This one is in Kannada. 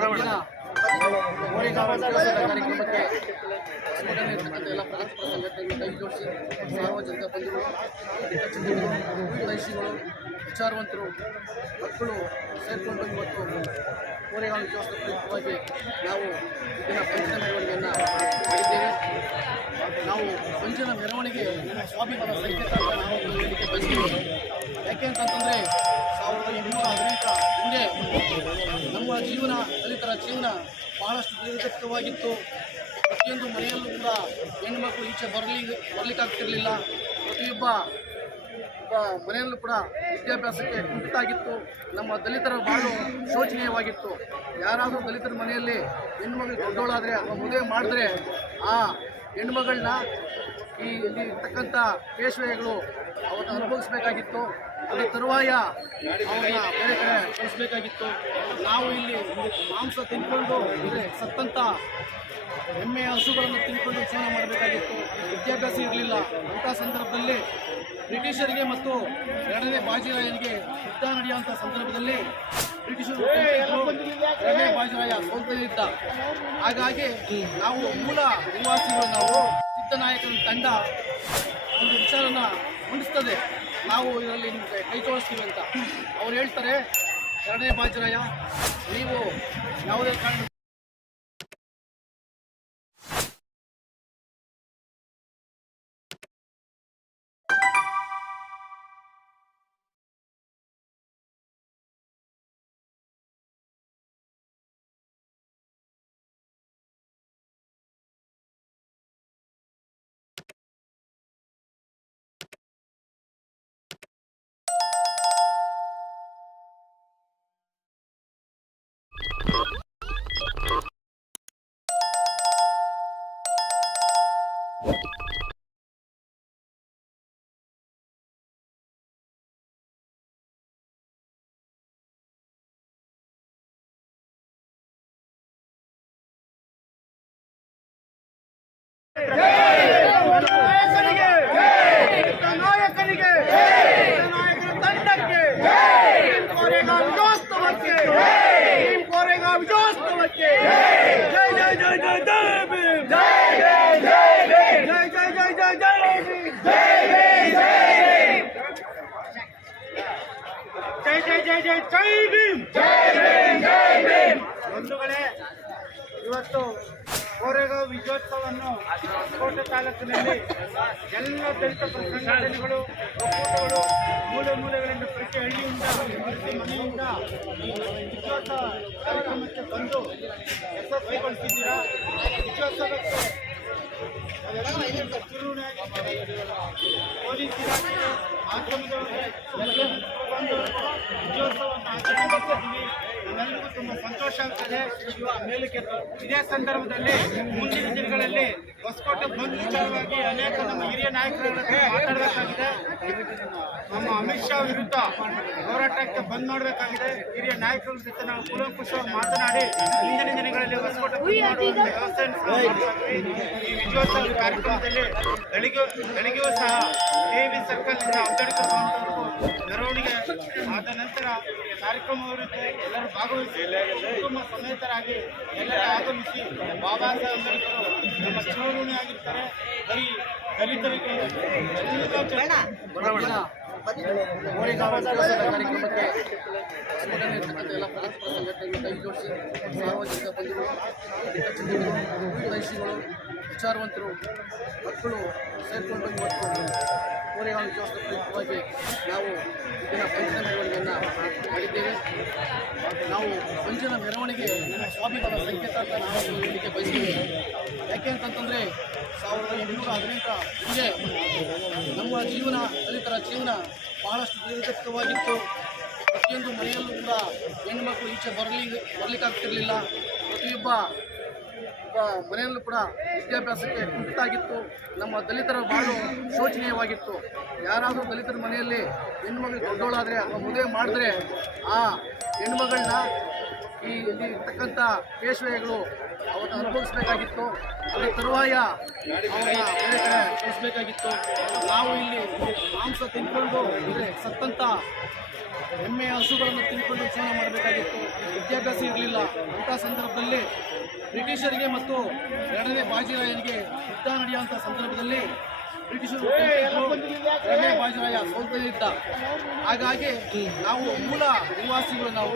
ಗೋರೆಗಾಂವ್ ಕಾರ್ಯಕ್ರಮಕ್ಕೆ ಸಂಘಟನೆ ಎಲ್ಲ ಪರಸ್ಪರ ಸಂಘಟನೆಗಳು ಕೈ ಜೋಡಿಸಿ ಸಾರ್ವಜನಿಕ ಬಂಧುಗಳು, ಹಿತೈಷಿಗಳು, ವಿಚಾರವಂತರು, ಮಕ್ಕಳು ಸೇರಿಕೊಂಡು ಇವತ್ತು ಗೋರೆಗಾಂವ್ ವಿಜಯೋತ್ಸವ ಪ್ರಯುಕ್ತವಾಗಿ ನಾವು ಇದನ್ನು ಪಂಚನ ಮೆರವಣಿಗೆಯನ್ನು ಮಾಡಿದ್ದೇವೆ. ನಾವು ಪಂಚನ ಮೆರವಣಿಗೆ ಸ್ವಾಭಿಮಾನ ಸಂಕೇತ ಅಂತ ನಾವು ಹೇಳಲಿಕ್ಕೆ ಬಯಸ್ತೀವಿ. ಯಾಕೆ ಅಂತಂತಂದರೆ 1818 ಹಿಂದೆ ನಮ್ಮ ಜೀವನ, ದಲಿತರ ಜೀವನ ಬಹಳಷ್ಟು ದೀರ್ಘವಾಗಿತ್ತು. ಪ್ರತಿಯೊಂದು ಮನೆಯಲ್ಲೂ ಕೂಡ ಹೆಣ್ಣುಮಕ್ಕಳು ಈಚೆ ಬರಲಿಕ್ಕಾಗ್ತಿರಲಿಲ್ಲ. ಪ್ರತಿಯೊಬ್ಬ ಮನೆಯಲ್ಲೂ ಕೂಡ ವಿದ್ಯಾಭ್ಯಾಸಕ್ಕೆ ಕುಂಠಿತಾಗಿತ್ತು. ನಮ್ಮ ದಲಿತರ ಬಾಳು ಶೋಚನೀಯವಾಗಿತ್ತು. ಯಾರಾದರೂ ದಲಿತರ ಮನೆಯಲ್ಲಿ ಹೆಣ್ಣುಮಗಳು ದೊಡ್ಡವಳಾದರೆ ಅಥವಾ ಮದುವೆ ಮಾಡಿದ್ರೆ ಆ ಹೆಣ್ಣುಮಗಳನ್ನ ಇಲ್ಲಿ ಇರ್ತಕ್ಕಂಥ ಪೇಶ್ವೆಗಳು ಅವನ್ನ ಅನುಭವಿಸಬೇಕಾಗಿತ್ತು. ಅದರ ತರುವಾಯ ಅವ್ರನ್ನ ಬೇರೆ ಕಡೆ ಕಳಿಸ್ಬೇಕಾಗಿತ್ತು. ನಾವು ಇಲ್ಲಿ ಮಾಂಸ ತಿನ್ಕೊಂಡು ಅಂದರೆ ಸತ್ತಂಥ ಎಮ್ಮೆ ಹಸುಗಳನ್ನು ತಿನ್ಕೊಂಡು ಜೀವನ ಮಾಡಬೇಕಾಗಿತ್ತು. ವಿದ್ಯಾಭ್ಯಾಸ ಇರಲಿಲ್ಲ. ಅಂಥ ಸಂದರ್ಭದಲ್ಲಿ ಬ್ರಿಟಿಷರಿಗೆ ಮತ್ತು ಎರಡನೇ ಬಾಜಿರಾಯನಿಗೆ ಯುದ್ಧ ನಡೆಯುವಂಥ ಸಂದರ್ಭದಲ್ಲಿ ಬ್ರಿಟಿಷರು ಎರಡನೇ ಬಾಜಿರಾಯ ಸೋಲ್ತಲಿದ್ದ. ಹಾಗಾಗಿ ನಾವು ಮೂಲ ನಿವಾಸಿಗಳು, ನಾವು ಸಿದ್ದನಾಯಕನ ತಂಡ ಒಂದು ವಿಚಾರನ ಮಂಡಿಸ್ತದೆ, ನಾವು ಇದರಲ್ಲಿ ನಿಮಗೆ ಕೈ ತೋರಿಸ್ತೀವಿ ಅಂತ ಅವ್ರು ಹೇಳ್ತಾರೆ. ಎರಡನೇ ಬಾಜಿರಾಯ, ನೀವು ಯಾವುದೇ ಕಾರಣ ನಾಯಕನಿಗೆ ನಾಯಕನ ತಂಡಕ್ಕೆ ಗೋರೆಗಾಂವ್ ವಿಜಯೋತ್ಸವಕ್ಕೆ ಗೋರೆಗಾಂವ್ ವಿಜಯೋತ್ಸವಕ್ಕೆ ಜೈ ಜೈ ಜೈ ಜೈ ಜೈ ಭೀಮ್, ಜೈ ಜೈ ಜೈ ಭೀಮ್, ಜೈ ಜೈ ಜೈ ಜೈ ಜೈ ಭೀಮ್, ಜೈ ಜೈ ಜೈ ಜೈ ಜೈ ಭೀಮ್, ಜೈ ಭೀಮ್, ಜೈ ಭೀಮ್. ಬಂಧುಗಳೇ, ಇವತ್ತು ಗೋರೆಗಾಂವ್ ವಿಜಯೋತ್ಸವವನ್ನು ಹೊಸಕೋಟೆ ತಾಲೂಕಿನಲ್ಲಿ ಎಲ್ಲ ದಲಿತ ಸಂಘಟನೆಗಳು, ಒಕ್ಕೂಟಗಳು, ಮೂಲೆ ಮೂಲೆಗಳಿಂದ ಪ್ರತಿ ಹಳ್ಳಿಯಿಂದ, ಪ್ರತಿ ಮನೆಯಿಂದ ಈ ವಿಜಯೋತ್ಸವ ಕಾರ್ಯಕ್ರಮಕ್ಕೆ ಬಂದು ಯಶಸ್ವಿಗೊಳಿಸಿದ್ದೀರಾ. ವಿಜಯೋತ್ಸವಕ್ಕೆ ಪೊಲೀಸ್ ಇಲಾಖೆ, ಮಾಧ್ಯಮದವರು ಬಂದು ವಿಜಯೋತ್ಸವವನ್ನು ಆಚರಣೆ ಮಾಡ್ತಿದ್ದೀವಿ. ನಮ್ಮೆಲ್ಲರಿಗೂ ತುಂಬ ಸಂತೋಷ ಆಗ್ತದೆ. ಇದೇ ಸಂದರ್ಭದಲ್ಲಿ ಮುಂದಿನ ದಿನಗಳಲ್ಲಿ ಹೊಸಕೋಟೆ ಬಂದ್ ವಿಚಾರವಾಗಿ ಅನೇಕ ನಮ್ಮ ಹಿರಿಯ ನಾಯಕರ ಜೊತೆ ಮಾತಾಡಬೇಕಾಗಿದೆ. ನಮ್ಮ ಅಮಿತ್ ಶಾ ವಿರುದ್ಧ ಹೋರಾಟಕ್ಕೆ ಬಂದ್ ಮಾಡಬೇಕಾಗಿದೆ. ಹಿರಿಯ ನಾಯಕರ ಜೊತೆ ನಾವು ಕೂಲಂಕುಷವಾಗಿ ಮಾತನಾಡಿ ಮುಂದಿನ ದಿನಗಳಲ್ಲಿ ಹೊಸಕೋಟೆ ಬಂದ್ ಮಾಡುವಂಥ ವ್ಯವಸ್ಥೆಯನ್ನು ಸಹ ಮಾಡ್ತೀವಿ. ಈ ವಿಜಯೋತ್ಸವ ಕಾರ್ಯಕ್ರಮದಲ್ಲಿ ಬೆಳಗ್ಗೆಯೂ ಸಹ KV ಸರ್ಕಲ್ನಿಂದ ಅಂಬೇಡ್ಕರ್ ಭವನದವರೆಗೂ ಮೆರವಣಿಗೆ ಆದ ನಂತರ ಕಾರ್ಯಕ್ರಮವಿರುತ್ತೆ. ಎಲ್ಲರೂ ಭಾಗವಹಿಸಿ ಕುಟುಂಬ ಸಮೇತರಾಗಿ ಎಲ್ಲರೂ ಆಗಮಿಸಿ ಬಾಬಾ ಸಾಹೇಬ್ ಅಂಬೇಡ್ಕರ್ ನಮ್ಮ ಚಿರಋಣಿ ಆಗಿರ್ತಾರೆ. ಬರೀ ದಲಿತರಿಗೆ ಗೋರೆಗಾಂವ್ ಕಾರ್ಯಕ್ರಮಕ್ಕೆ ಸಂಘಟನೆ ಎಲ್ಲ ಪರಸ್ಪರ ಸಂಘಟನೆಗಳು ಕೈ ಜೋಡಿಸಿ ಸಾರ್ವಜನಿಕ ಬಂಧುಗಳು, ಹಿತೈಷಿಗಳು, ವಿಚಾರವಂತರು, ಮಕ್ಕಳು ಸೇರಿಕೊಂಡು ಇವತ್ತು ಗೋರೆಗಾಂವ್ ವಿಜಯೋತ್ಸವ ಪ್ರಯುಕ್ತವಾಗಿ ನಾವು ಇದನ್ನು ಪಂಚನ ಮೆರವಣಿಗೆಯನ್ನು ಮಾಡಿದ್ದೇವೆ. ನಾವು ಪಂಚನ ಮೆರವಣಿಗೆ ಸ್ವಾಭಿಮಾನ ಸಂಕೇತ ಅಂತ ನಾವು ಹೇಳಲಿಕ್ಕೆ ಬಯಸ್ತೀವಿ. ಯಾಕೆ ಅಂತಂತಂದರೆ 1818 ಹಿಂದೆ ನಮ್ಮ ಜೀವನ, ದಲಿತರ ಜೀವನ ಬಹಳಷ್ಟು ದೀರ್ಘವಾಗಿತ್ತು. ಪ್ರತಿಯೊಂದು ಮನೆಯಲ್ಲೂ ಕೂಡ ಹೆಣ್ಣುಮಕ್ಕಳು ಈಚೆ ಬರಲಿಕ್ಕಾಗ್ತಿರಲಿಲ್ಲ. ಪ್ರತಿಯೊಬ್ಬ ಮನೆಯಲ್ಲೂ ಕೂಡ ವಿದ್ಯಾಭ್ಯಾಸಕ್ಕೆ ಕುಂಠಿತಾಗಿತ್ತು. ನಮ್ಮ ದಲಿತರ ಬಾಳು ಶೋಚನೀಯವಾಗಿತ್ತು. ಯಾರಾದರೂ ದಲಿತರ ಮನೆಯಲ್ಲಿ ಹೆಣ್ಣುಮಗಳು ದೊಡ್ಡವಳಾದರೆ ಅಥವಾ ಮದುವೆ ಮಾಡಿದ್ರೆ ಆ ಹೆಣ್ಣುಮಗಳನ್ನ ಇಲ್ಲಿ ಇರ್ತಕ್ಕಂಥ ಪೇಶ್ವೆಗಳು ಅವನ್ನ ಅನುಭವಿಸಬೇಕಾಗಿತ್ತು. ಅದರ ತರುವಾಯ ಅವನ್ನ ಬೇರೆ ಕಡೆ ಕಳಿಸಬೇಕಾಗಿತ್ತು. ನಾವು ಇಲ್ಲಿ ಮಾಂಸ ತಿನ್ಕೊಂಡು ಅಂದರೆ ಸತ್ತಂಥ ಎಮ್ಮೆ ಹಸುಗಳನ್ನು ತಿನ್ಕೊಂಡು ಜೀವನ ಮಾಡಬೇಕಾಗಿತ್ತು. ವಿದ್ಯಾಭ್ಯಾಸ ಇರಲಿಲ್ಲ. ಅಂಥ ಸಂದರ್ಭದಲ್ಲಿ ಬ್ರಿಟಿಷರಿಗೆ ಮತ್ತು ಎರಡನೇ ಬಾಜಿರಾಯನಿಗೆ ಯುದ್ಧ ನಡೆಯುವಂಥ ಸಂದರ್ಭದಲ್ಲಿ ಬ್ರಿಟಿಷರು ಎರಡನೇ ಬಾಜಿರಾಯ ಸೋಲ್ತಾ ಇದ್ದ. ಹಾಗಾಗಿ ನಾವು ಮೂಲ ನಿವಾಸಿಗಳು ನಾವು